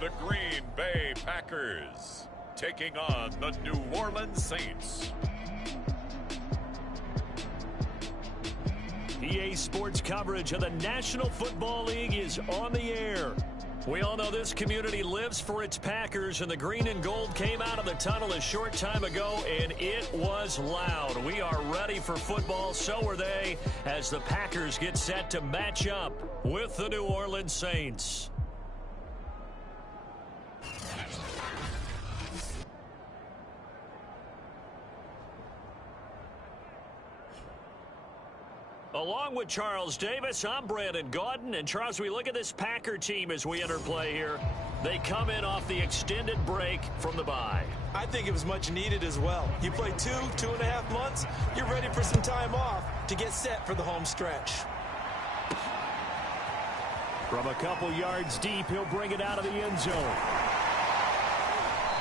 the Green Bay Packers taking on the New Orleans Saints. EA Sports coverage of the National Football League is on the air. We all know this community lives for its Packers, and the green and gold came out of the tunnel a short time ago, and it was loud. We are ready for football, so are they, as the Packers get set to match up with the New Orleans Saints. Along with Charles Davis, I'm Brandon Gaudin. And Charles, we look at this Packer team as we enter play here. They come in off the extended break from the bye. I think it was much needed as well. You play 2.5 months, you're ready for some time off to get set for the home stretch. From a couple yards deep, he'll bring it out of the end zone.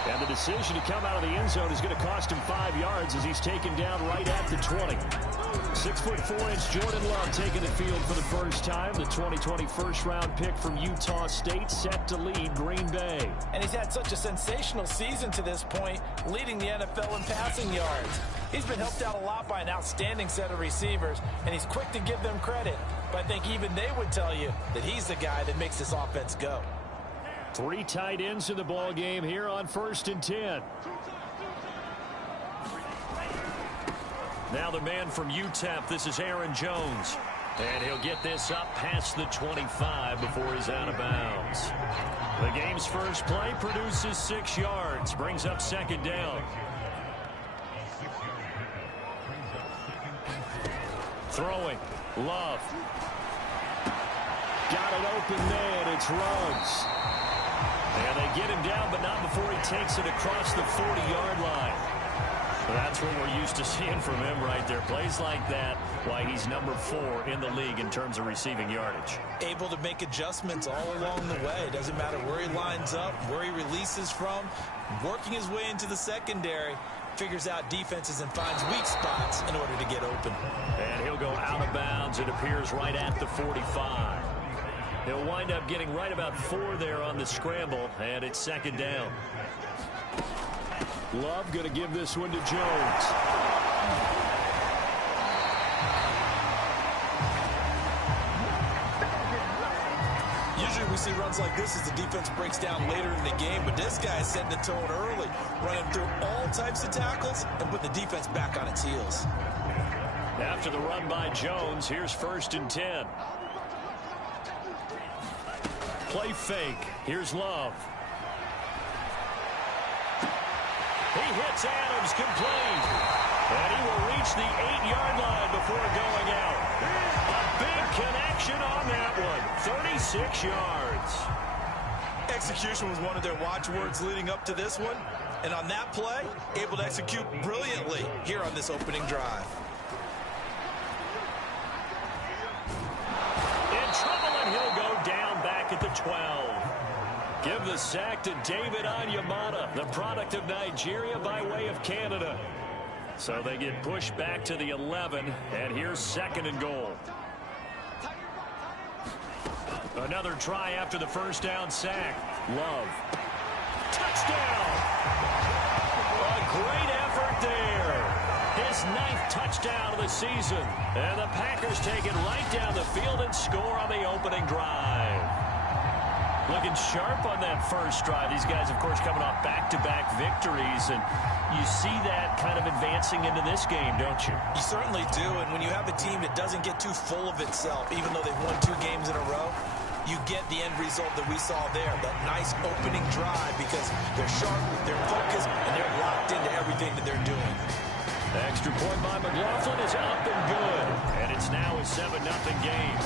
And the decision to come out of the end zone is going to cost him 5 yards as he's taken down right at the 20. 6'4" Jordan Love taking the field for the first time. The 2020 first-round pick from Utah State set to lead Green Bay. And he's had such a sensational season to this point, leading the NFL in passing yards. He's been helped out a lot by an outstanding set of receivers, and he's quick to give them credit. But I think even they would tell you that he's the guy that makes this offense go. 3 tight ends in the ball game here on 1st and 10. Now the man from UTEP, this is Aaron Jones. And he'll get this up past the 25 before he's out of bounds. The game's first play produces 6 yards, brings up 2nd down. Throwing, Love. Got an open man, it's Ruggs. And they get him down, but not before he takes it across the 40-yard line. That's what we're used to seeing from him right there. Plays like that, why he's number 4 in the league in terms of receiving yardage. Able to make adjustments all along the way. It doesn't matter where he lines up, where he releases from. Working his way into the secondary, figures out defenses and finds weak spots in order to get open. And he'll go out of bounds. It appears right at the 45. He'll wind up getting right about 4 there on the scramble, and it's 2nd down. Love going to give this one to Jones. Usually we see runs like this as the defense breaks down later in the game, but this guy is setting the tone early, running through all types of tackles and put the defense back on its heels. After the run by Jones, here's 1st and 10. Play fake. Here's Love. He hits Adams complete. And he will reach the 8-yard line before going out. A big connection on that one. 36 yards. Execution was one of their watchwords leading up to this one. And on that play, able to execute brilliantly here on this opening drive. In trouble, and he'll go down back at the 12. Give the sack to David Onyemata, the product of Nigeria by way of Canada. So they get pushed back to the 11, and here's 2nd and goal. Another try after the first down sack. Love. Touchdown! A great effort there. His 9th touchdown of the season. And the Packers take it right down the field and score on the opening drive. Looking sharp on that first drive. These guys, of course, coming off back-to-back victories, and you see that kind of advancing into this game, don't you? You certainly do, and when you have a team that doesn't get too full of itself, even though they've won 2 games in a row, you get the end result that we saw there, that nice opening drive, because they're sharp, they're focused, and they're locked into everything that they're doing. The extra point by McLaughlin is up and good, and it's now a 7-0 game.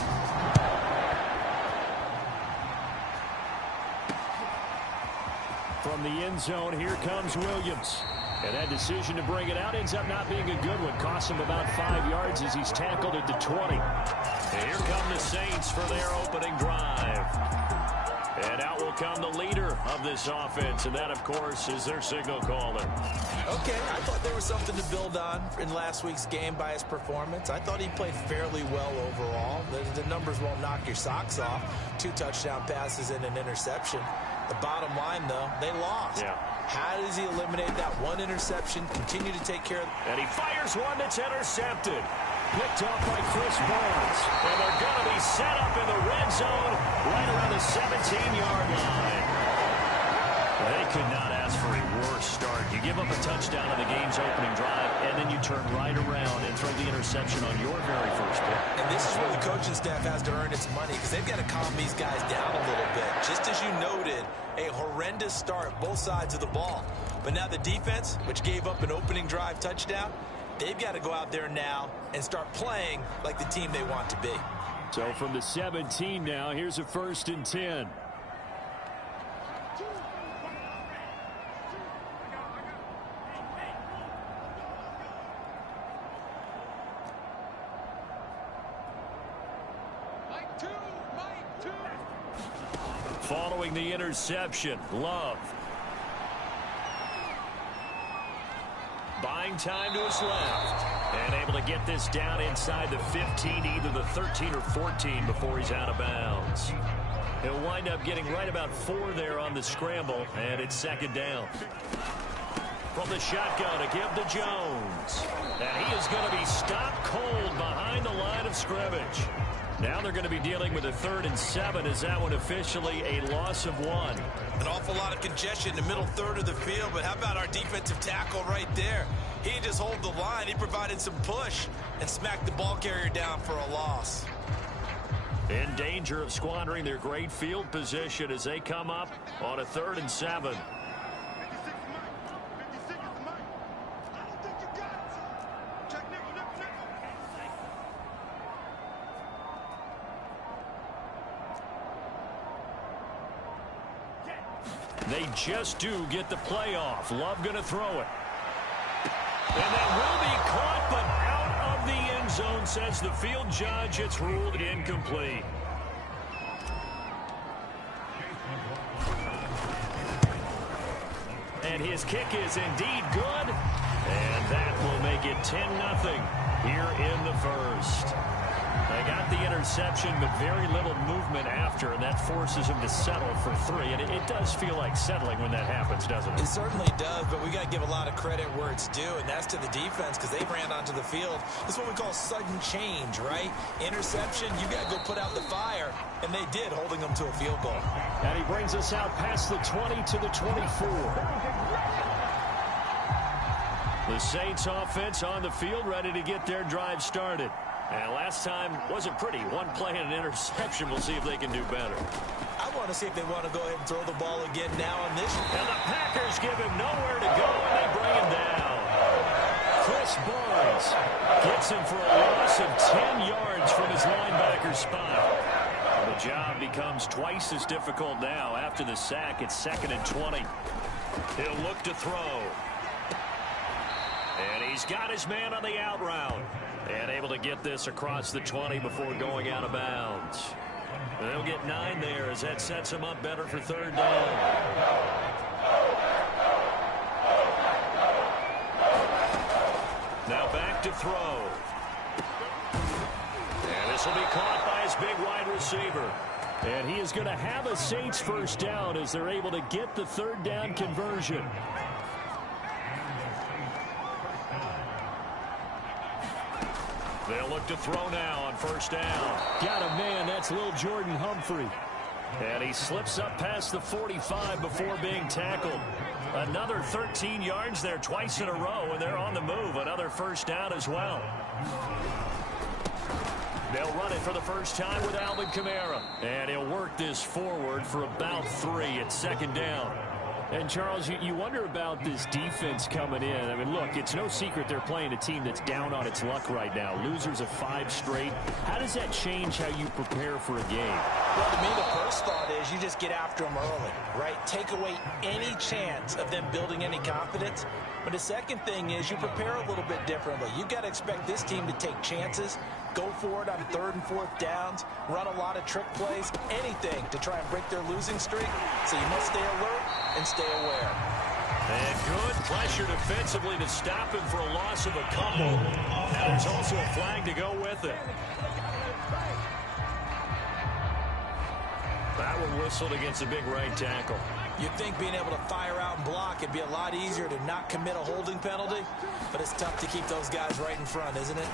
From the end zone, here comes Williams. And that decision to bring it out ends up not being a good one. Costs him about 5 yards as he's tackled at the 20. And here come the Saints for their opening drive. And out will come the leader of this offense, and that, of course, is their signal caller. Okay, I thought there was something to build on in last week's game by his performance. I thought he played fairly well overall. The numbers won't knock your socks off. 2 touchdown passes and an interception. The bottom line, though, they lost. Yeah. How does he eliminate that one interception, continue to take care of... And he fires one that's intercepted. Picked off by Chris Barnes. And they're going to be set up in the red zone right around the 17-yard line. They could not ask for a worse start. You give up a touchdown on the game's opening drive, and then you turn right around and throw the interception on your very first play. And this is where the coaching staff has to earn its money, because they've got to calm these guys down a little bit. Just as you noted, a horrendous start, both sides of the ball. But now the defense, which gave up an opening drive touchdown, they've got to go out there now and start playing like the team they want to be. So from the 17 now, here's a 1st and 10. Following the interception, Love. Buying time to his left. And able to get this down inside the 15, either the 13 or 14 before he's out of bounds. He'll wind up getting right about 4 there on the scramble, and it's 2nd down. From the shotgun to give to Jones. And he is going to be stopped cold behind the line of scrimmage. Now they're going to be dealing with a 3rd and 7. Is that one officially a loss of 1? An awful lot of congestion in the middle third of the field, but how about our defensive tackle right there? He didn't just hold the line. He provided some push and smacked the ball carrier down for a loss. In danger of squandering their great field position as they come up on a 3rd and 7. They just do get the playoff. Love going to throw it. And that will be caught, but out of the end zone, says the field judge. It's ruled incomplete. And his kick is indeed good. And that will make it 10-0 here in the 1st. They got the interception, but very little movement after, and that forces him to settle for 3. And it does feel like settling when that happens, doesn't it? It certainly does, but we got to give a lot of credit where it's due, and that's to the defense, because they ran onto the field. This is what we call sudden change, right? Interception, you got to go put out the fire, and they did, holding them to a field goal. And he brings us out past the 20 to the 24. The Saints offense on the field, ready to get their drive started. And last time wasn't pretty. One play and an interception. We'll see if they can do better. I want to see if they want to go ahead and throw the ball again now on this. And the Packers give him nowhere to go, and they bring him down. Chris Barnes gets him for a loss of 10 yards from his linebacker spot. The job becomes twice as difficult now after the sack. It's 2nd and 20. He'll look to throw. And he's got his man on the out route. And able to get this across the 20 before going out of bounds. They'll get 9 there as that sets him up better for 3rd down. Now back to throw. And this will be caught by his big wide receiver. And he is going to have a Saints 1st down as they're able to get the 3rd down conversion. They'll look to throw now on 1st down. Got a man. That's little Jordan Humphrey. And he slips up past the 45 before being tackled. Another 13 yards there twice in a row, and they're on the move. Another 1st down as well. They'll run it for the first time with Alvin Kamara. And he'll work this forward for about 3 at 2nd down. And, Charles, you wonder about this defense coming in. I mean, look, it's no secret they're playing a team that's down on its luck right now. Losers of 5 straight. How does that change how you prepare for a game? Well, to me, the first thought is you just get after them early, right? Take away any chance of them building any confidence. But the second thing is you prepare a little bit differently. You've got to expect this team to take chances, go for it on 3rd and 4th downs, run a lot of trick plays, anything to try and break their losing streak. So you must stay alert and stay aware. And good pressure defensively to stop him for a loss of a couple. And there's also a flag to go with it. That one whistled against a big right tackle. You'd think being able to fire out and block, it'd be a lot easier to not commit a holding penalty, but it's tough to keep those guys right in front, isn't it?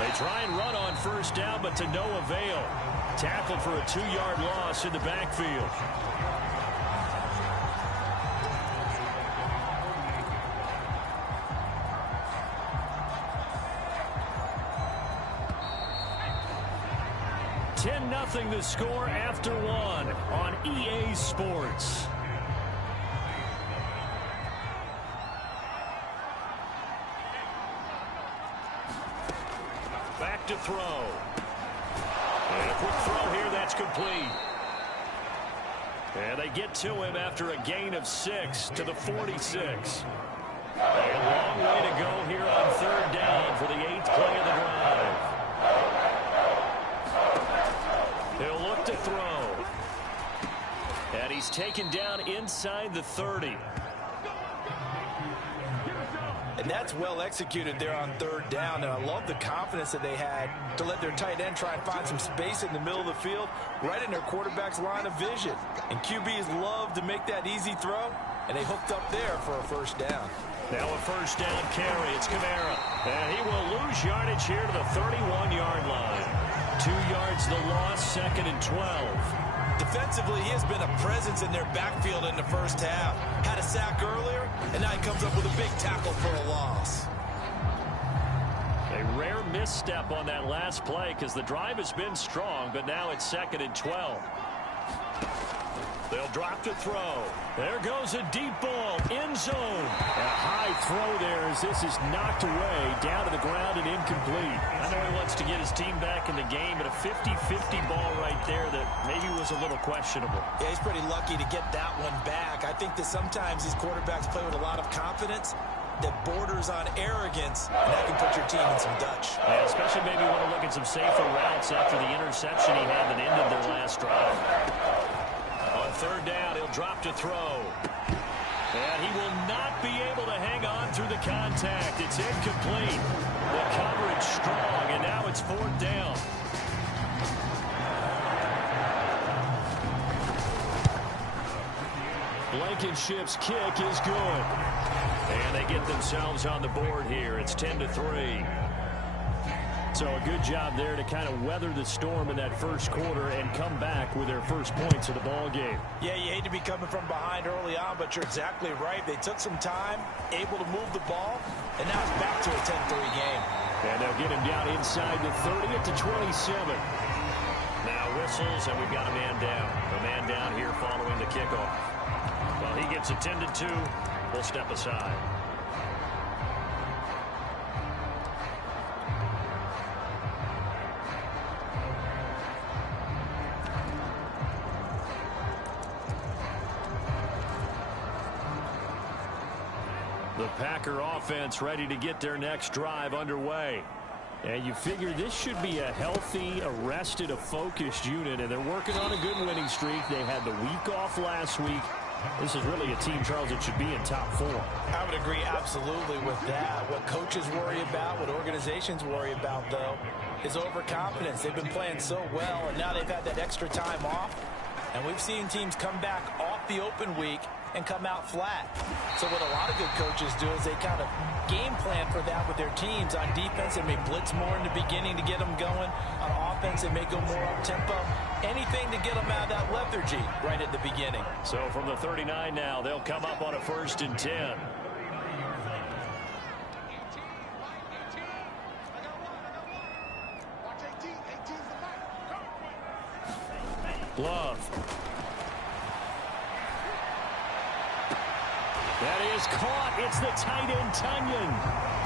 They try and run on first down, but to no avail. Tackled for a 2-yard loss in the backfield. Nothing the score after 1 on EA Sports. Back to throw. And a quick throw here, that's complete. And they get to him after a gain of 6 to the 46. A long way to go here on 3rd down for the 8th play of the drive. He'll look to throw. And he's taken down inside the 30. And that's well executed there on 3rd down. And I love the confidence that they had to let their tight end try and find some space in the middle of the field, right in their quarterback's line of vision. And QBs love to make that easy throw, and they hooked up there for a 1st down. Now a 1st down carry. It's Kamara. And he will lose yardage here to the 31-yard line. 2 yards the loss, 2nd and 12. Defensively, he has been a presence in their backfield in the first half. Had a sack earlier, and now he comes up with a big tackle for a loss. A rare misstep on that last play because the drive has been strong, but now it's 2nd and 12. They'll drop to throw. There goes a deep ball, end zone. A high throw there as this is knocked away, down to the ground and incomplete. I know he wants to get his team back in the game, but a 50-50 ball right there that maybe was a little questionable. Yeah, he's pretty lucky to get that one back. I think that sometimes these quarterbacks play with a lot of confidence that borders on arrogance, and that can put your team in some Dutch. Yeah, especially maybe want to look at some safer routes after the interception he had that ended their last drive. On 3rd down, he'll drop to throw. And he will not be able to hang on through the contact. It's incomplete. The coverage strong, and now it's 4th down. Blankenship's kick is good. And they get themselves on the board here. It's 10-3. So a good job there to kind of weather the storm in that first quarter and come back with their first points of the ball game. Yeah, you hate to be coming from behind early on, but you're exactly right. They took some time, able to move the ball, and now it's back to a 10-3 game. And they'll get him down inside the 30 at the 27. Now whistles, and we've got a man down. A man down here following the kickoff. Well, he gets a 10-2. We'll step aside. The Packer offense ready to get their next drive underway. And you figure this should be a healthy, arrested, a focused unit, and they're working on a good winning streak. They had the week off last week. This is really a team, Charles, that should be in top 4. I would agree absolutely with that. What coaches worry about, what organizations worry about, though, is overconfidence. They've been playing so well, and now they've had that extra time off. And we've seen teams come back off the open week and come out flat. So what a lot of good coaches do is they kind of game plan for that with their teams. On defense, they may blitz more in the beginning to get them going. On offense, they may go more up-tempo. Anything to get them out of that lethargy right at the beginning. So from the 39 now, they'll come up on a 1st and 10. Love. That is caught. It's the tight end, Tunyon.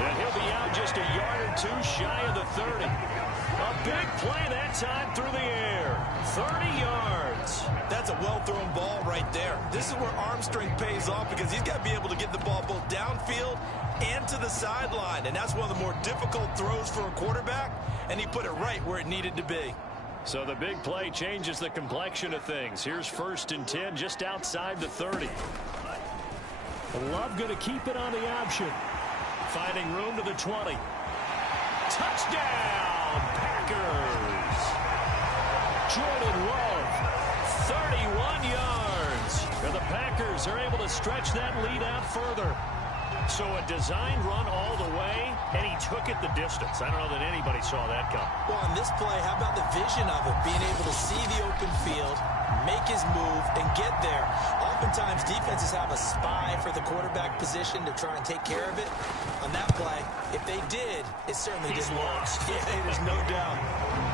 And he'll be out just a yard or 2 shy of the 30. A big play that time through the air. 30 yards. That's a well-thrown ball right there. This is where arm strength pays off because he's got to be able to get the ball both downfield and to the sideline. And that's one of the more difficult throws for a quarterback. And he put it right where it needed to be. So the big play changes the complexion of things. Here's 1st and 10 just outside the 30. Love going to keep it on the option. Finding room to the 20. Touchdown, Packers. Jordan Love, 31 yards. And the Packers are able to stretch that lead out further. So a designed run all the way, and he took it the distance. I don't know that anybody saw that come. Well, on this play, how about the vision of it? Being able to see the open field, make his move, and get there. Oftentimes, defenses have a spy for the quarterback position to try and take care of it. On that play, if they did, it certainly didn't work. Yeah, there's no doubt.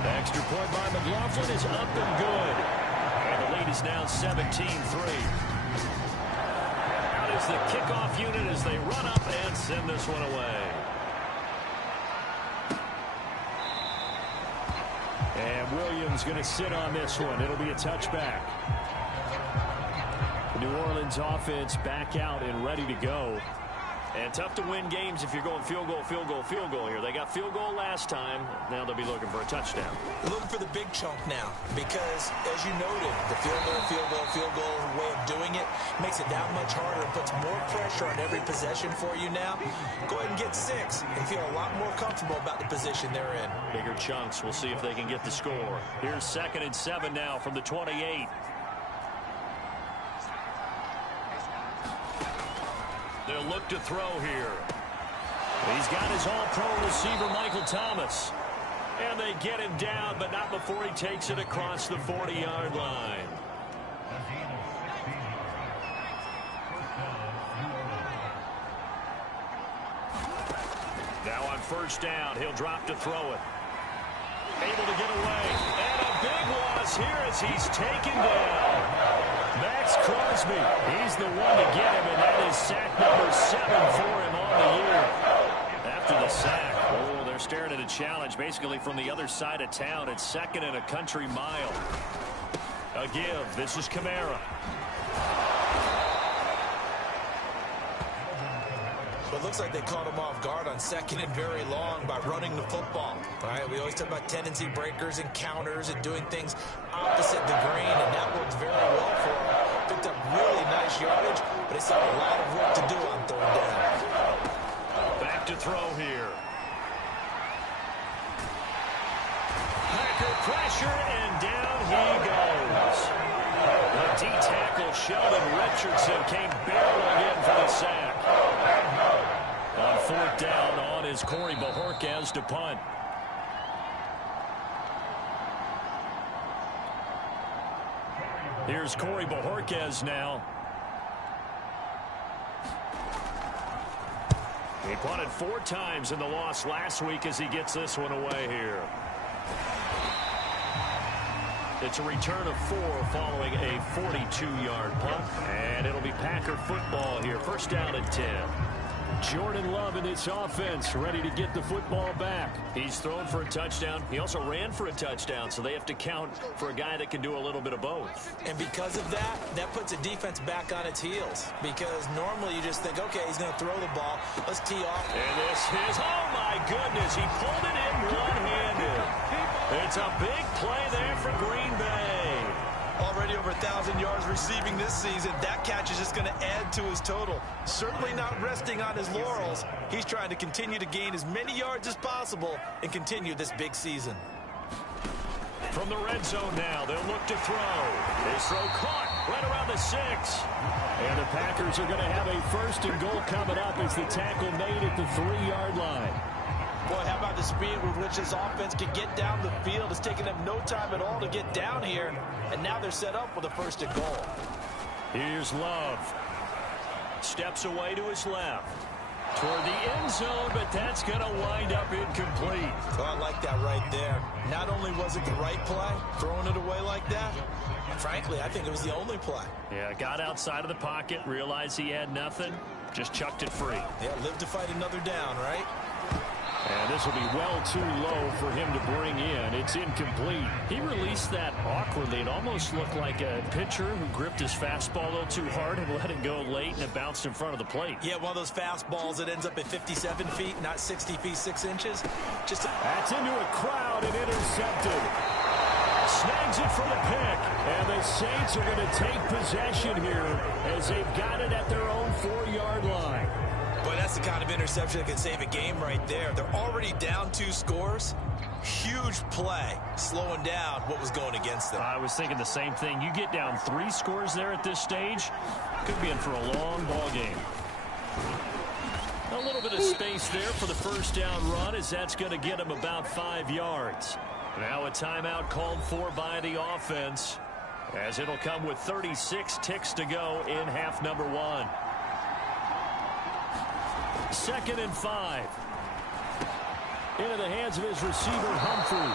The extra point by McLaughlin is up and good. And the lead is now 17-3. Is the kickoff unit as they run up and send this one away. And Williams going to sit on this one. It'll be a touchback. The New Orleans offense back out and ready to go. And tough to win games if you're going field goal, field goal, field goal here. They got field goal last time. Now they'll be looking for a touchdown. Looking for the big chunk now because, as you noted, the field goal way of doing it makes it that much harder and puts more pressure on every possession for you now. Go ahead and get 6 and feel a lot more comfortable about the position they're in. Bigger chunks. We'll see if they can get the score. Here's 2nd and 7 now from the 28. They'll look to throw here. He's got his all-pro receiver, Michael Thomas. And they get him down, but not before he takes it across the 40-yard line. Now on 1st down, he'll drop to throw it. Able to get away. And a big loss here as he's taken down. Max Crosby, he's the one to get him, and that is sack number 7 for him on the year. After the sack, oh, they're staring at a challenge basically from the other side of town. It's 2nd and a country mile. A give. This is Kamara. But it looks like they caught him off guard on 2nd and very long by running the football. All right, we always talk about tendency breakers and counters and doing things opposite the grain, and that worked very well for him. Picked up really nice yardage, but he still had a lot of work to do on 3rd down. Back to throw here. Packer pressure, and down he goes. The D-tackle Sheldon Richardson came barreling in for the sack. On 4th down, on is Corey Bojorquez to punt. Here's Corey Bojorquez now. He punted 4 times in the loss last week as he gets this one away here. It's a return of 4 following a 42-yard punt. And it'll be Packer football here. 1st down and 10. Jordan Love in this offense, ready to get the football back. He's thrown for a touchdown. He also ran for a touchdown, so they have to count for a guy that can do a little bit of both. And because of that, that puts a defense back on its heels. Because normally you just think, okay, he's going to throw the ball. Let's tee off. And this is, oh my goodness, he pulled it in one-handed. It's a big play there for Green Bay. Already over 1,000 yards receiving this season. That catch is just going to add to his total. Certainly not resting on his laurels. He's trying to continue to gain as many yards as possible and continue this big season. From the red zone now, they'll look to throw. This throw caught right around the 6. And the Packers are going to have a 1st and goal coming up as the tackle made at the 3-yard line. Boy, how about the speed with which this offense can get down the field? It's taken them no time at all to get down here. And now they're set up with a 1st and goal. Here's Love. Steps away to his left. Toward the end zone, but that's going to wind up incomplete. Oh, I like that right there. Not only was it the right play, throwing it away like that, frankly, I think it was the only play. Yeah, got outside of the pocket, realized he had nothing, just chucked it free. Yeah, live to fight another down, right? And this will be well too low for him to bring in. It's incomplete. He released that awkwardly. It almost looked like a pitcher who gripped his fastball a little too hard and let it go late, and it bounced in front of the plate. Yeah, one of those fastballs that ends up at 57 feet, not 60 feet, 6 inches. That's into a crowd and intercepted. Snags it for the pick. And the Saints are going to take possession here as they've got it at their own 4-yard line. Boy, that's the kind of interception that can save a game right there. They're already down 2 scores. huge play, slowing down what was going against them. I was thinking the same thing. You get down 3 scores there at this stage, could be in for a long ball game. A little bit of space there for the first down run, as that's going to get him about 5 yards. Now a timeout called for by the offense, as it'll come with 36 ticks to go in half number 1. 2nd and 5. Into the hands of his receiver, Humphrey.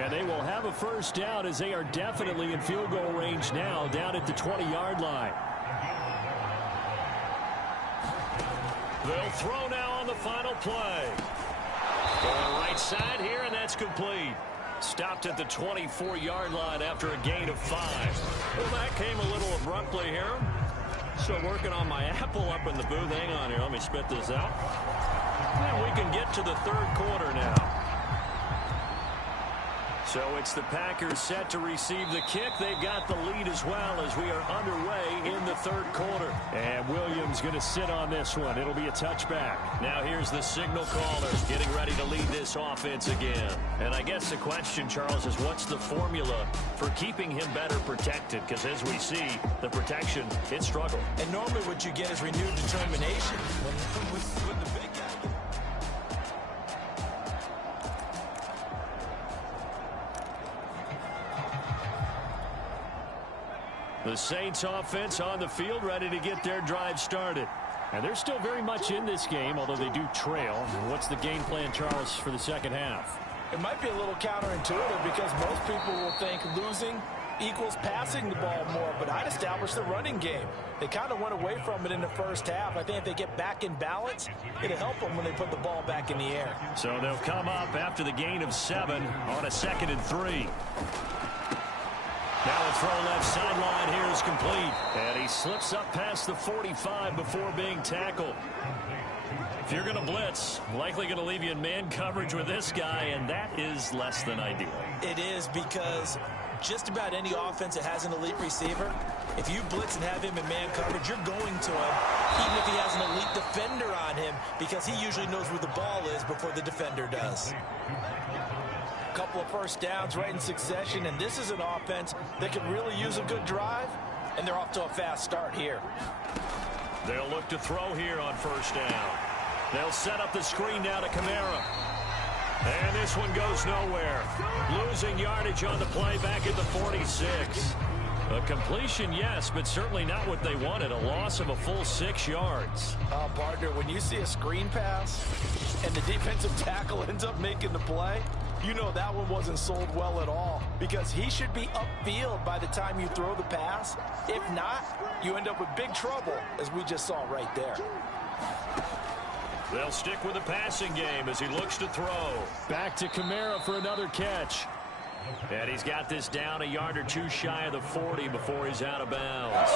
And they will have a first down, as they are definitely in field goal range now, down at the 20-yard line. They'll throw now on the final play. Going right side here, and that's complete. Stopped at the 24-yard line after a gain of 5. Well, that came a little abruptly here. So working on my apple up in the booth. Hang on here. Let me spit this out. And we can get to the 3rd quarter now. So it's the Packers set to receive the kick. They've got the lead as well, as we are underway in the 3rd quarter. And Williams going to sit on this one. It'll be a touchback. Now here's the signal caller getting ready to lead this offense again. And I guess the question, Charles, is what's the formula for keeping him better protected? Because as we see, the protection, it struggled. And normally what you get is renewed determination. When the big guy... The Saints offense on the field, ready to get their drive started. And they're still very much in this game, although they do trail. What's the game plan, Charles, for the second half? It might be a little counterintuitive, because most people will think losing equals passing the ball more, but I'd establish the running game. They kind of went away from it in the first half. I think if they get back in balance, it'll help them when they put the ball back in the air. So they'll come up after the gain of 7 on a 2nd and 3. Now a throw left sideline here is complete. And he slips up past the 45 before being tackled. If you're going to blitz, likely going to leave you in man coverage with this guy, and that is less than ideal. It is, because just about any offense that has an elite receiver, if you blitz and have him in man coverage, you're going to him, even if he has an elite defender on him, because he usually knows where the ball is before the defender does. Couple of first downs right in succession, and this is an offense that can really use a good drive, and they're off to a fast start here. They'll look to throw here on first down. They'll set up the screen now to Kamara. And this one goes nowhere. Losing yardage on the play back at the 46. A completion, yes, but certainly not what they wanted. A loss of a full 6 yards. Partner, when you see a screen pass and the defensive tackle ends up making the play, you know that one wasn't sold well at all, because he should be upfield by the time you throw the pass. If not, you end up with big trouble, as we just saw right there. They'll stick with the passing game as he looks to throw. Back to Kamara for another catch. And he's got this down a yard or two shy of the 40 before he's out of bounds.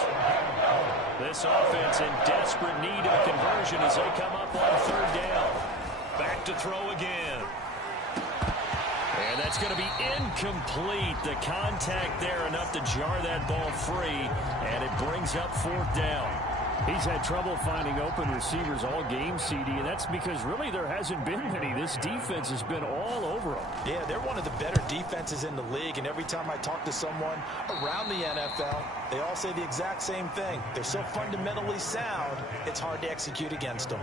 This offense in desperate need of a conversion as they come up on 3rd down. Back to throw again. And that's going to be incomplete. The contact there enough to jar that ball free, and it brings up 4th down. He's had trouble finding open receivers all game, CD, and that's because really there hasn't been many. This defense has been all over them. Yeah, they're one of the better defenses in the league, and every time I talk to someone around the NFL, they all say the exact same thing. They're so fundamentally sound, it's hard to execute against them.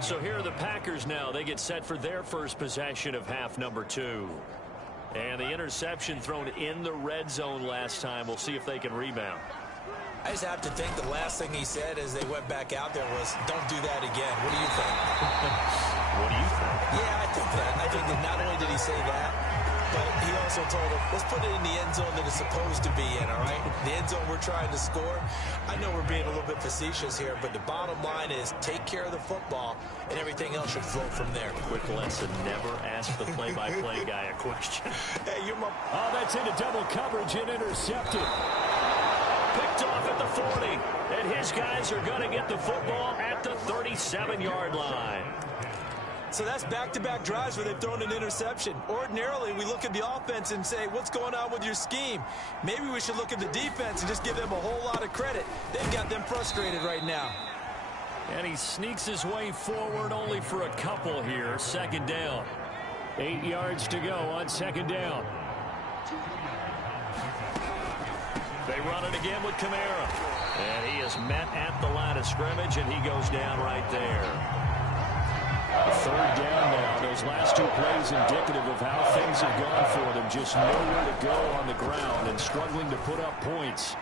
So here are the Packers now. They get set for their first possession of half number 2. And the interception thrown in the red zone last time. We'll see if they can rebound. I just have to think the last thing he said as they went back out there was, don't do that again. What do you think? What do you think? Yeah, I think that. I think that not only did he say that, but he also told him, let's put it in the end zone that it's supposed to be in, all right? The end zone we're trying to score. I know we're being a little bit facetious here, but the bottom line is take care of the football, and everything else should flow from there. Quick lesson, never ask the play-by-play guy a question. Hey, you're my... Oh, that's into double coverage and intercepted. Picked off at the 40, and his guys are going to get the football at the 37-yard line. So that's back-to-back drives where they've thrown an interception. Ordinarily, we look at the offense and say, what's going on with your scheme? Maybe we should look at the defense and just give them a whole lot of credit. They've got them frustrated right now. And he sneaks his way forward only for a couple here. Second down. 8 yards to go on second down. They run it again with Kamara. And he is met at the line of scrimmage, and he goes down right there. Third down now. Those last two plays indicative of how things have gone for them. Just nowhere to go on the ground and struggling to put up points.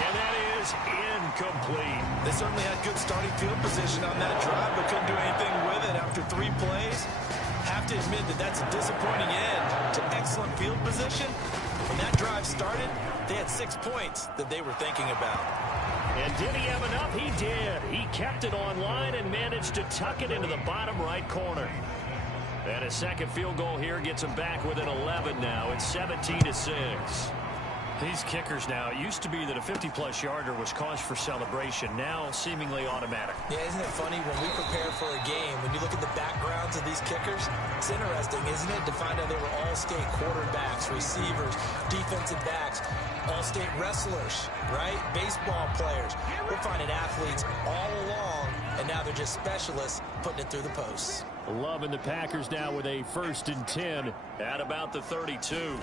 And that is incomplete. They certainly had good starting field position on that drive, but couldn't do anything with it after 3 plays. Have to admit that that's a disappointing end to excellent field position. When that drive started, they had 6 points that they were thinking about. And did he have enough? He did. He kept it online and managed to tuck it into the bottom right corner. And a second field goal here gets him back within 11 now. It's 17-6. These kickers now, it used to be that a 50-plus yarder was cause for celebration. Now seemingly automatic. Yeah, isn't it funny when we prepare for a game, when you look at the backgrounds of these kickers, it's interesting, isn't it, to find out they were all-state quarterbacks, receivers, defensive backs, all-state wrestlers, right? Baseball players. We're finding athletes all along, and now they're just specialists putting it through the posts. Loving the Packers now with a 1st and 10 at about the 32.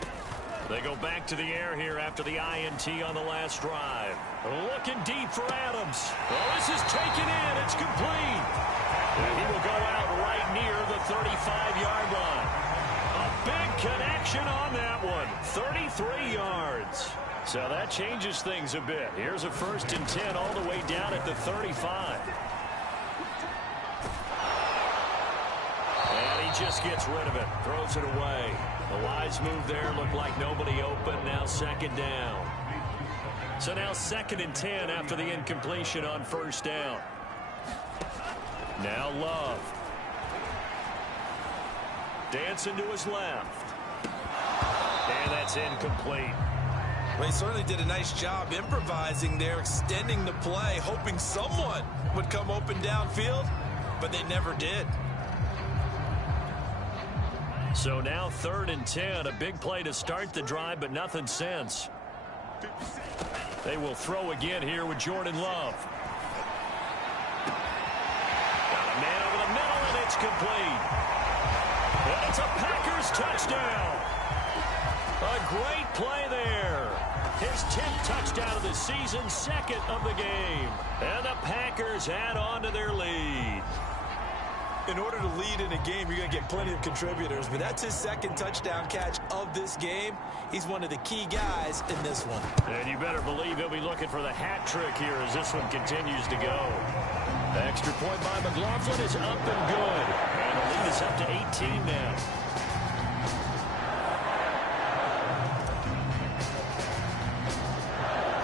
They go back to the air here after the INT on the last drive. Looking deep for Adams. Oh, this is taken in. It's complete. And he will go out right near the 35-yard line. A big connection on that one. 33 yards. So that changes things a bit. Here's a 1st and 10 all the way down at the 35. And he just gets rid of it. Throws it away. The wise move there, looked like nobody open. Now 2nd down. So now 2nd and 10 after the incompletion on 1st down. Now Love. Dancing to his left. And that's incomplete. Well, he certainly did a nice job improvising there, extending the play, hoping someone would come open downfield, but they never did. So now 3rd and 10, a big play to start the drive, but nothing since. They will throw again here with Jordan Love. Got a man over the middle, and it's complete. And it's a Packers touchdown. A great play there. His 10th touchdown of the season, 2nd of the game. And the Packers add on to their lead. In order to lead in a game, you're going to get plenty of contributors, but that's his 2nd touchdown catch of this game. He's one of the key guys in this one. And you better believe he'll be looking for the hat trick here as this one continues to go. The extra point by McLaughlin is up and good. And the lead is up to 18 now.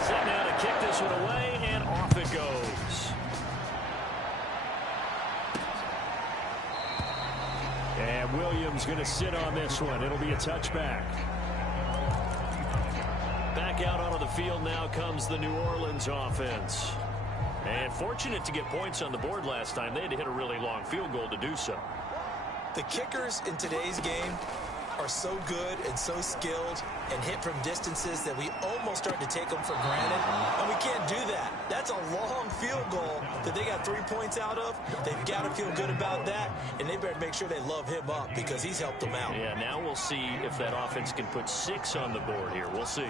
Set now to kick this one away, and off it goes. And Williams going to sit on this one. It'll be a touchback. Back out onto the field now comes the New Orleans offense. And fortunate to get points on the board last time. They had to hit a really long field goal to do so. The kickers in today's game are so good and so skilled and hit from distances that we almost start to take them for granted. And we can't do that. That's a long field goal that they got 3 points out of. They've got to feel good about that, and they better make sure they love him up because he's helped them out. Yeah, now we'll see if that offense can put 6 on the board here. We'll see.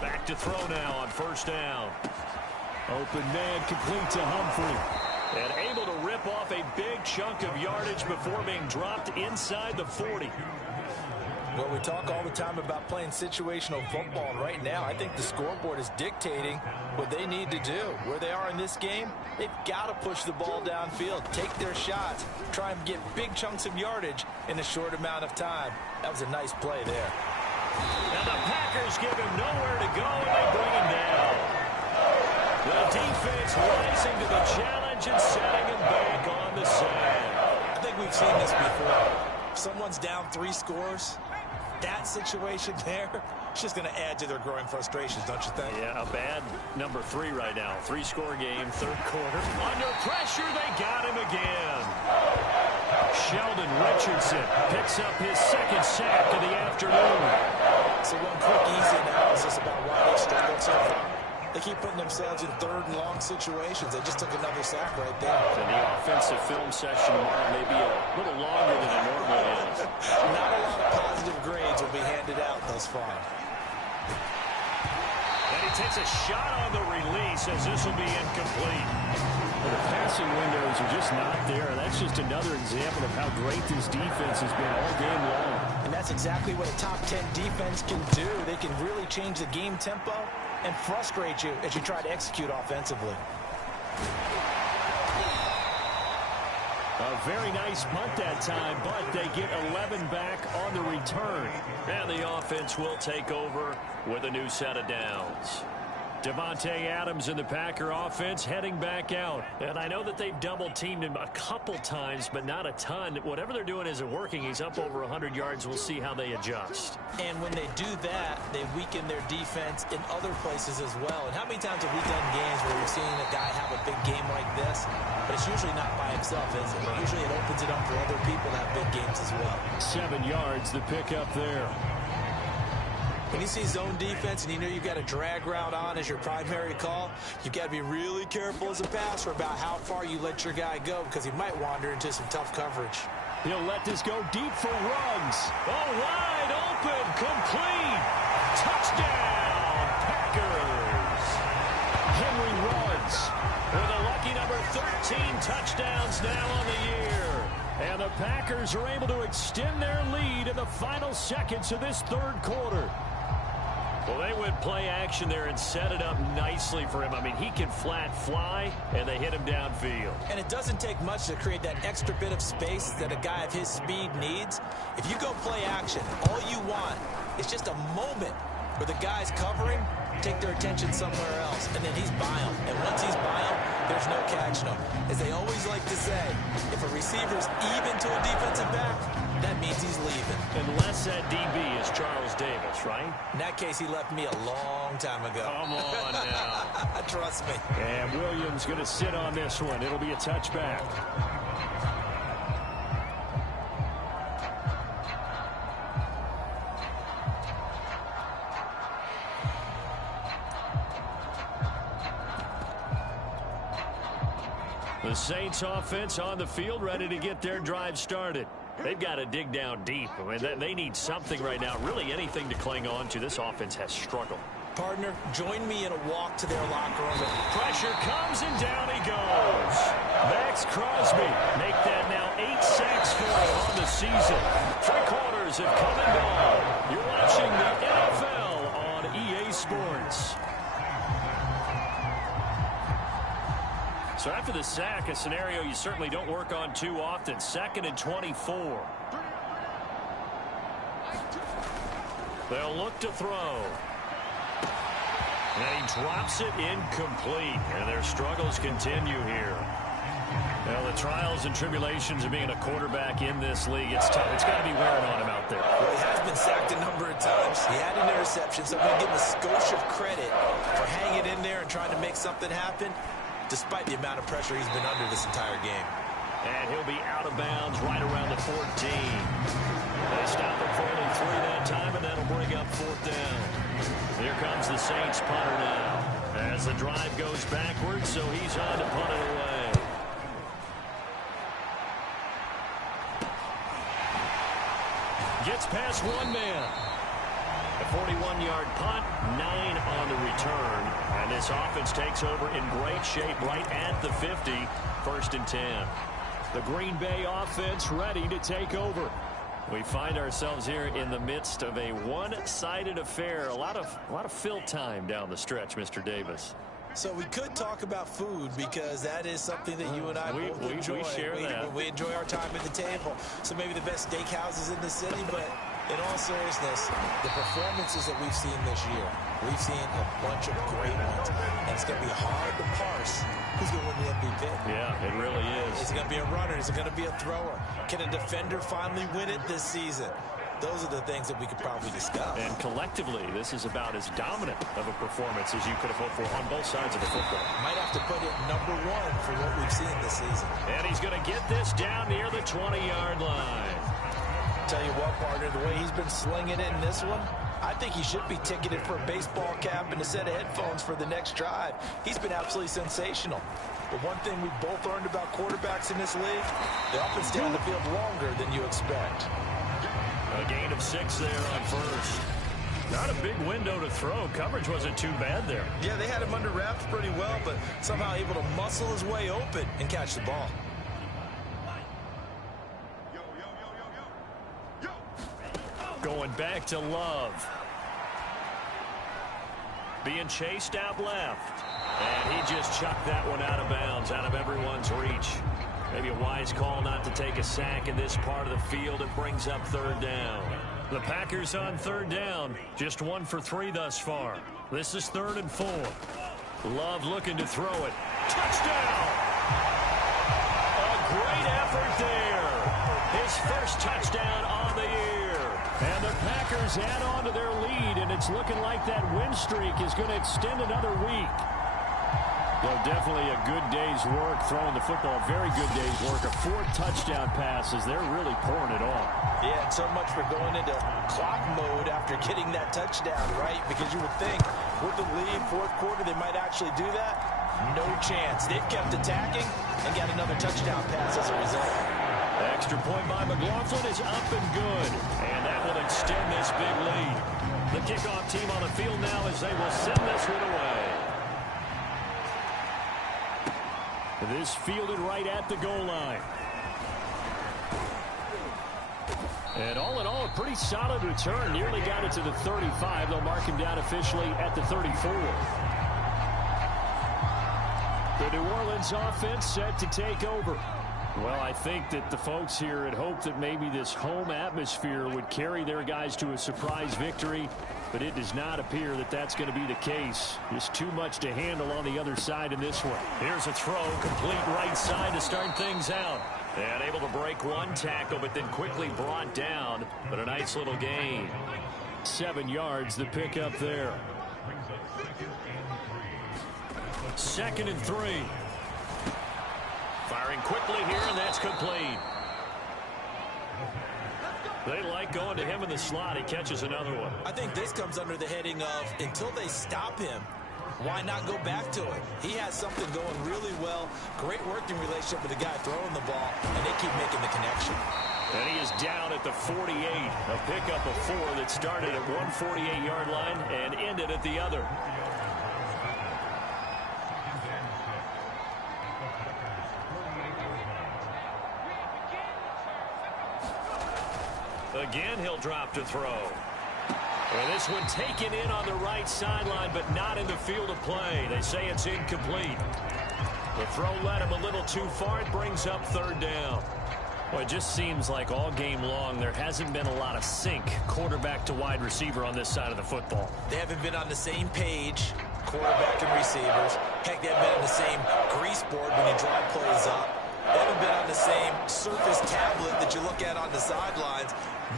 Back to throw now on 1st down. Open man complete to Humphrey. And able to rip off a big chunk of yardage before being dropped inside the 40. Well, we talk all the time about playing situational football, and right now I think the scoreboard is dictating what they need to do. Where they are in this game, they've got to push the ball downfield, take their shots, try and get big chunks of yardage in a short amount of time. That was a nice play there. And the Packers give him nowhere to go, and they bring him down. The defense rising to the challenge and setting him back on the sand. I think we've seen this before. If someone's down 3 scores, that situation there, it's just going to add to their growing frustrations, don't you think? Yeah, a bad number 3 right now. 3-score game, 3rd quarter. Under pressure, they got him again. Sheldon Richardson picks up his 2nd sack of the afternoon. So one quick, easy analysis about why they struggled so far. They keep putting themselves in third and long situations. They just took another sack right there. And the offensive film session tomorrow may be a little longer than it normally is. Not a lot of positive grades will be handed out thus far. And he takes a shot on the release as this will be incomplete. Well, the passing windows are just not there. That's just another example of how great this defense has been all game long. And that's exactly what a top 10 defense can do. They can really change the game tempo and frustrate you as you try to execute offensively. A very nice punt that time, but they get 11 back on the return. And the offense will take over with a new set of downs. Devontae Adams in the Packer offense heading back out. And I know that they've double-teamed him a couple times, but not a ton. Whatever they're doing isn't working. He's up over 100 yards. We'll see how they adjust. And when they do that, they weaken their defense in other places as well. And how many times have we done games where we've seen a guy have a big game like this, but it's usually not by himself, is it? Usually it opens it up for other people to have big games as well. 7 yards, the pickup there. When you see zone defense and you know you've got a drag route on as your primary call, you've got to be really careful as a passer about how far you let your guy go because he might wander into some tough coverage. He'll let this go deep for Ruggs. Oh, wide open, complete. Touchdown, Packers. Henry Ruggs With a lucky number 13 touchdowns now on the year. And the Packers are able to extend their lead in the final seconds of this third quarter. Well, they went play action there and set it up nicely for him. I mean, he can flat fly, and they hit him downfield. And it doesn't take much to create that extra bit of space that a guy of his speed needs. If you go play action, all you want is just a moment where the guy's covering, take their attention somewhere else, and then he's by him. And once he's by him, there's no catching him. As they always like to say, if a receiver's even to a defensive back, that means he's leaving. Unless that DB is Charles Davis, right? In that case, he left me a long time ago. Come on now. Trust me. And Williams going to sit on this one. It'll be a touchback. The Saints offense on the field, ready to get their drive started. They've got to dig down deep. I mean, they need something right now, really anything to cling on to. This offense has struggled. Partner, join me in a walk to their locker room. Pressure comes, and down he goes. Max Crosby make that now 8 sacks for him on the season. 3 quarters have come and gone. You're watching the NFL on EA Sports. So after the sack, a scenario you certainly don't work on too often. 2nd and 24. They'll look to throw. And he drops it incomplete. And their struggles continue here. Well, the trials and tribulations of being a quarterback in this league, it's tough. It's got to be wearing on him out there. Well, he has been sacked a number of times. He had an interception, so I'm going to give him a skosh of credit for hanging in there and trying to make something happen, despite the amount of pressure he's been under this entire game. And he'll be out of bounds right around the 14. They stop him for only 3 that time, and that'll bring up 4th down. Here comes the Saints punter now. As the drive goes backwards, so he's on to punt it away. Gets past 1 man. A 41-yard punt, 9 on the return. And this offense takes over in great shape right at the 50, 1st and 10. The Green Bay offense ready to take over. We find ourselves here in the midst of a one-sided affair. A lot of fill time down the stretch, Mr. Davis. So we could talk about food because that is something that you and I both enjoy. We share that. We enjoy our time at the table. So maybe the best steakhouses in the city, but in all seriousness, the performances that we've seen this year, we've seen a bunch of great ones. And it's going to be hard to parse who's going to win the MVP. Yeah, it really is. Is it going to be a runner? Is it going to be a thrower? Can a defender finally win it this season? Those are the things that we could probably discuss. And collectively, this is about as dominant of a performance as you could have hoped for on both sides of the football. Might have to put it number 1 for what we've seen this season. And he's going to get this down near the 20-yard line. Tell you what, partner, the way he's been slinging it in this one, I think he should be ticketed for a baseball cap and a set of headphones for the next drive. He's been absolutely sensational. But one thing we've both learned about quarterbacks in this league, they often stay on the field longer than you expect. A gain of 6 there on first. Not a big window to throw. Coverage wasn't too bad there. Yeah, they had him under wraps pretty well, but somehow able to muscle his way open and catch the ball. Going back to Love. Being chased out left. And he just chucked that one out of bounds, out of everyone's reach. Maybe a wise call not to take a sack in this part of the field. It brings up 3rd down. The Packers on 3rd down. Just 1 for 3 thus far. This is 3rd and 4. Love looking to throw it. Touchdown! A great effort there. His first touchdown on the year. And the Packers add on to their lead, and it's looking like that win streak is going to extend another week. Well, definitely a good day's work throwing the football. Very good day's work. A 4 touchdown passes. They're really pouring it on. Yeah, and so much for going into clock mode after getting that touchdown, right? Because you would think with the lead, 4th quarter, they might actually do that. No chance. They've kept attacking and got another touchdown pass as a result. The extra point by McLaughlin is up and good. And that will extend this big lead. The kickoff team on the field now as they will send this one away. This fielded right at the goal line. And all in all, a pretty solid return. Nearly got it to the 35. They'll mark him down officially at the 34. The New Orleans offense set to take over. Well, I think that the folks here had hoped that maybe this home atmosphere would carry their guys to a surprise victory, but it does not appear that that's going to be the case. Just too much to handle on the other side in this one. Here's a throw, complete right side to start things out. And able to break 1 tackle, but then quickly brought down, but a nice little gain. 7 yards, the pickup there. 2nd and 3. Firing quickly here, and that's complete. They like going to him in the slot. He catches another one. I think this comes under the heading of until they stop him, why not go back to it? He has something going really well. Great working relationship with the guy throwing the ball, and they keep making the connection. And he is down at the 48. A pickup of 4 that started at one 48-yard line and ended at the other. Again, he'll drop to throw. And this one taken in on the right sideline, but not in the field of play. They say it's incomplete. The throw led him a little too far. It brings up 3rd down. Well, it just seems like all game long there hasn't been a lot of sync quarterback to wide receiver on this side of the football. They haven't been on the same page, quarterback and receivers. Heck, they haven't been on the same grease board when you draw plays up. They haven't been on the same surface tablet that you look at on the sidelines.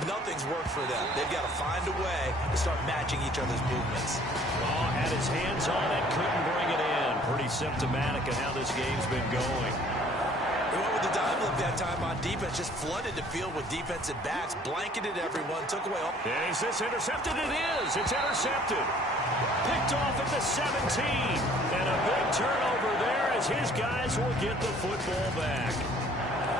Nothing's worked for them. They've got to find a way to start matching each other's movements. Oh, had his hands on it, couldn't bring it in. Pretty symptomatic of how this game's been going. They went with the dime look that time on defense, just flooded the field with defensive backs, blanketed everyone, took away all. Is this intercepted? It is. It's intercepted. Picked off at the 17. And a big turnover there as his guys will get the football back.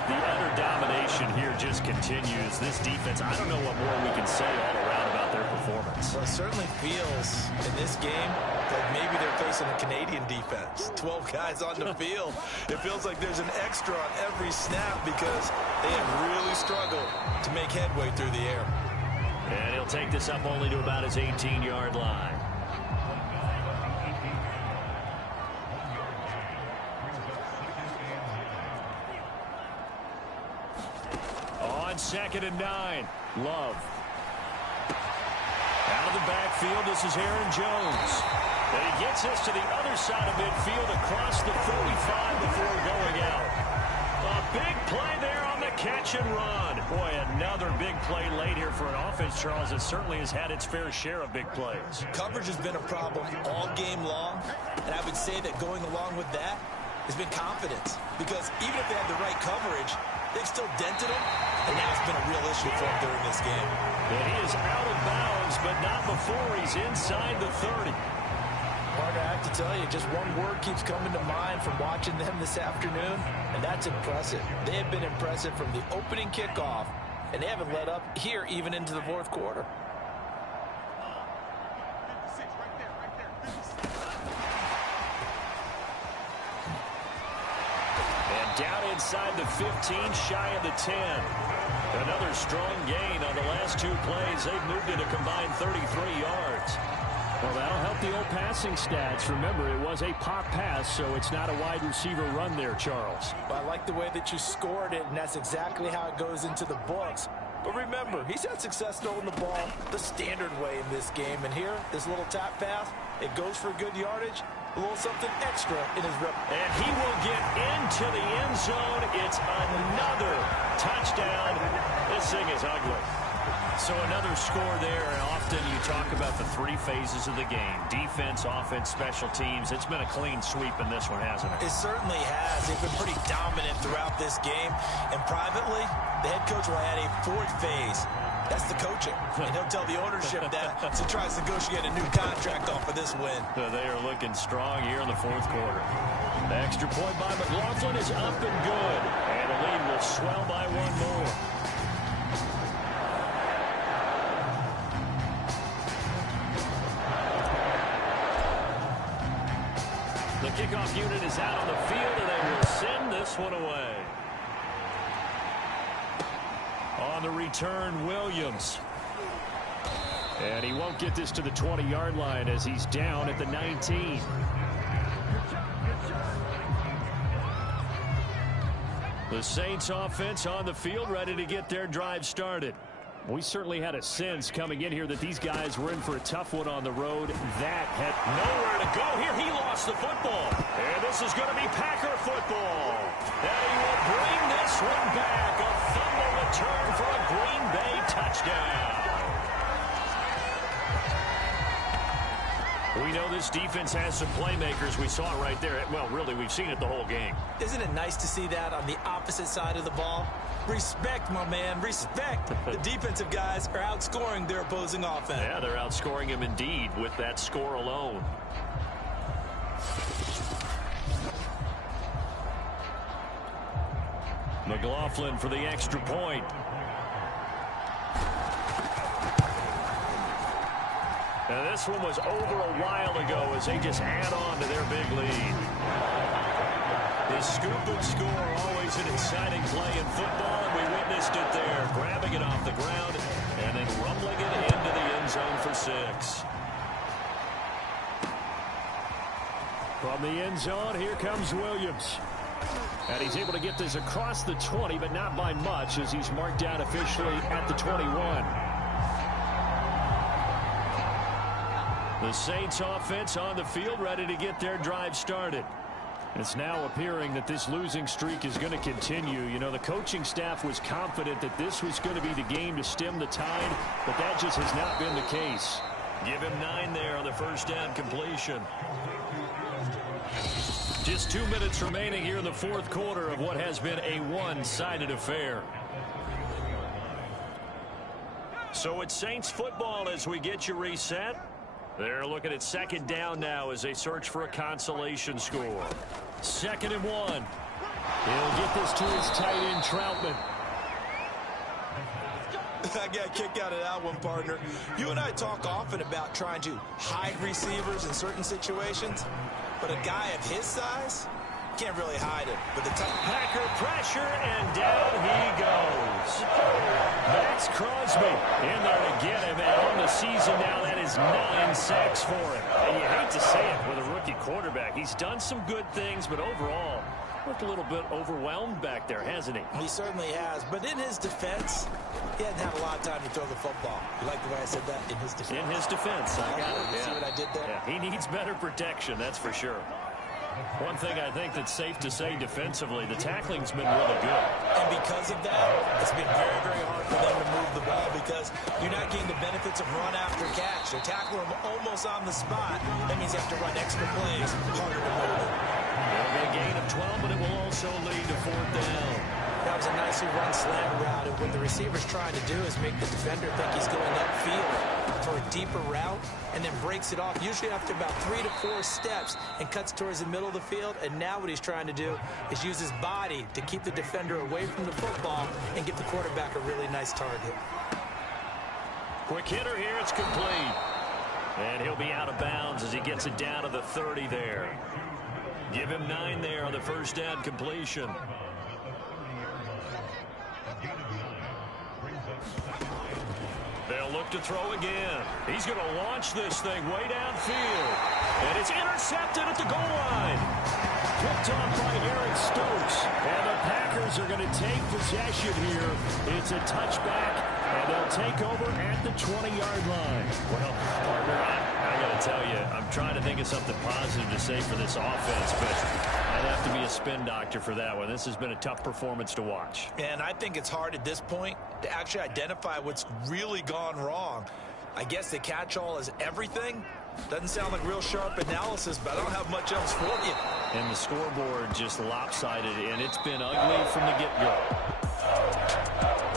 The utter domination here just continues. This defense, I don't know what more we can say all around about their performance. Well, it certainly feels in this game like maybe they're facing a Canadian defense. 12 guys on the field. It feels like there's an extra on every snap because they have really struggled to make headway through the air. And he'll take this up only to about his 18-yard line. On 2nd and 9, Love. Out of the backfield, this is Aaron Jones. And he gets us to the other side of midfield across the 45 before going out. A big play there on the catch and run. Boy, another big play late here for an offense, Charles, that certainly has had its fair share of big plays. Coverage has been a problem all game long, and I would say that going along with that has been confidence. Because even if they had the right coverage, They've still dented him, and now it's been a real issue for him during this game. And he is out of bounds, but not before he's inside the 30. Partner, I have to tell you, just one word keeps coming to mind from watching them this afternoon, and that's impressive. They have been impressive from the opening kickoff, and they haven't let up here even into the fourth quarter. And down inside the 15, shy of the 10. Another strong gain on the last two plays. They've moved it a combined 33 yards. Well, that'll help the old passing stats. Remember, it was a pop pass, so it's not a wide receiver run there, Charles. Well, I like the way that you scored it, and that's exactly how it goes into the books. But remember, he's had success throwing the ball the standard way in this game. And here, this little tap pass, it goes for good yardage, a little something extra in his rep. And he will get into the end zone. It's another touchdown. This thing is ugly. So another score there, and often you talk about the three phases of the game. Defense, offense, special teams. It's been a clean sweep in this one, hasn't it? It certainly has. They've been pretty dominant throughout this game. And privately, the head coach will add a fourth phase. That's the coaching. And he'll tell the ownership that as he tries to negotiate a new contract off of this win. So they are looking strong here in the fourth quarter. The extra point by McLaughlin is up and good. And the lead will swell by one more. The kickoff unit is out on the field, and they will send this one away. On the return, Williams. And he won't get this to the 20-yard line as he's down at the 19. The Saints offense on the field, ready to get their drive started. We certainly had a sense coming in here that these guys were in for a tough one on the road. That had nowhere to go here. He lost the football. And this is going to be Packer football. And he will bring this one back. A fumble return for a Green Bay touchdown. We know this defense has some playmakers. We saw it right there. Well, really, we've seen it the whole game. Isn't it nice to see that on the opposite side of the ball? Respect, my man, respect. The defensive guys are outscoring their opposing offense. Yeah, they're outscoring him indeed with that score alone. McLaughlin for the extra point. Now this one was over a while ago as they just add on to their big lead. The scoop and score, always an exciting play in football, and we witnessed it there. Grabbing it off the ground and then rumbling it into the end zone for 6. From the end zone, here comes Williams. And he's able to get this across the 20, but not by much as he's marked down officially at the 21. The Saints offense on the field, ready to get their drive started. It's now appearing that this losing streak is going to continue. You know, the coaching staff was confident that this was going to be the game to stem the tide, but that just has not been the case. Give him 9 there on the first down completion. Just 2 minutes remaining here in the fourth quarter of what has been a one-sided affair. So it's Saints football as we get you reset. They're looking at second down now as they search for a consolation score. 2nd and 1. He'll get this to his tight end, Troutman. I got a kick out of that one, partner. You and I talk often about trying to hide receivers in certain situations, but a guy of his size can't really hide it. But the Packer pressure, and down he goes. Max Crosby in there to get him, and on the season now, that is 9 sacks for him. And you hate to say it with a rookie quarterback. He's done some good things, but overall, looked a little bit overwhelmed back there, hasn't he? He certainly has. But in his defense, he hadn't had a lot of time to throw the football. You like the way I said that? In his defense. In his defense. I got it. You see what I did there? Yeah, he needs better protection, that's for sure. One thing I think that's safe to say defensively, the tackling's been really good. And because of that, it's been very, very hard for them to move the ball because you're not getting the benefits of run after catch. They're tackling them almost on the spot. That means you have to run extra plays, harder to move it. It'll be a gain of 12, but it will also lead to 4th down. That was a nicely run slant route, and what the receiver's trying to do is make the defender think he's going upfield for a deeper route, and then breaks it off, usually after about 3 to 4 steps, and cuts towards the middle of the field. And now what he's trying to do is use his body to keep the defender away from the football and give the quarterback a really nice target. Quick hitter here, it's complete. And he'll be out of bounds as he gets it down to the 30 there. Give him 9 there on the first down completion. They'll look to throw again. He's going to launch this thing way downfield. And it's intercepted at the goal line. Picked off by Eric Stokes. And the Packers are going to take possession here. It's a touchback, and they'll take over at the 20-yard line. Well, partner, I got to tell you, I'm trying to think of something positive to say for this offense, but I'd have to be a spin doctor for that one. This has been a tough performance to watch. And I think it's hard at this point to actually identify what's really gone wrong. I guess the catch-all is everything. Doesn't sound like real sharp analysis, but I don't have much else for you. And the scoreboard just lopsided, and it's been ugly from the get-go.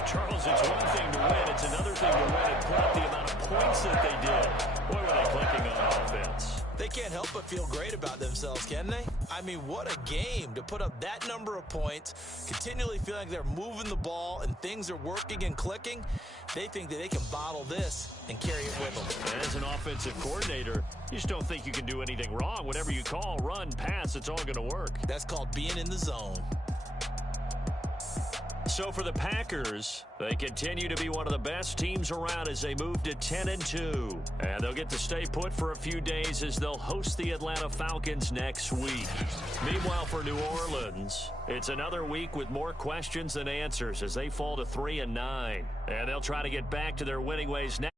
Charles, it's one thing to win. It's another thing to win and put up the amount of points that they did. Boy, were they clicking on offense. They can't help but feel great about themselves, can they? I mean, what a game to put up that number of points, continually feeling like they're moving the ball and things are working and clicking. They think that they can bottle this and carry it with them. As an offensive coordinator, you just don't think you can do anything wrong. Whatever you call, run, pass, it's all going to work. That's called being in the zone. So for the Packers, they continue to be one of the best teams around as they move to 10-2. And they'll get to stay put for a few days as they'll host the Atlanta Falcons next week. Meanwhile, for New Orleans, it's another week with more questions than answers as they fall to 3-9. And they'll try to get back to their winning ways next.